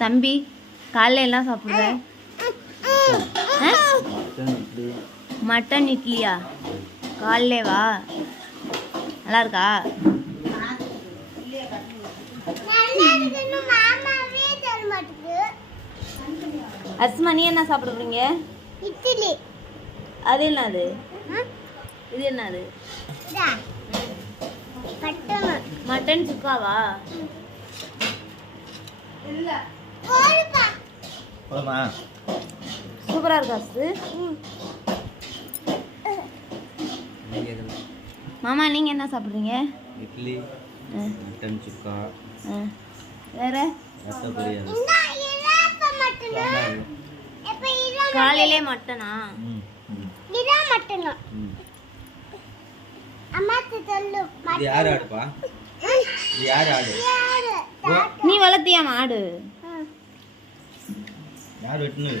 தம்பி காலைல என்ன சாப்பிட்ற? மட்டன் இட்லியா? காலைலேவா? நல்லா இருக்கா? அஸ்மா நீ என்ன சாப்பிடுறீங்க? இட்லி. அது என்னது? இது என்னது? மட்டன் சுக்காவா? இல்ல போதுமா? சூப்பரா இருக்கா அஸ்து? மாமா நீங்க என்ன சாப்பிடுறீங்க? இட்லி, மட்டன் சுக்கா, வேற ரத்த பொரியல். காலையிலே மட்டனா? இது யார் ஆடுப்பா? இது யார் ஆடு? நீ வளர்த்தியா மாடு? யார் வெட்டுனது?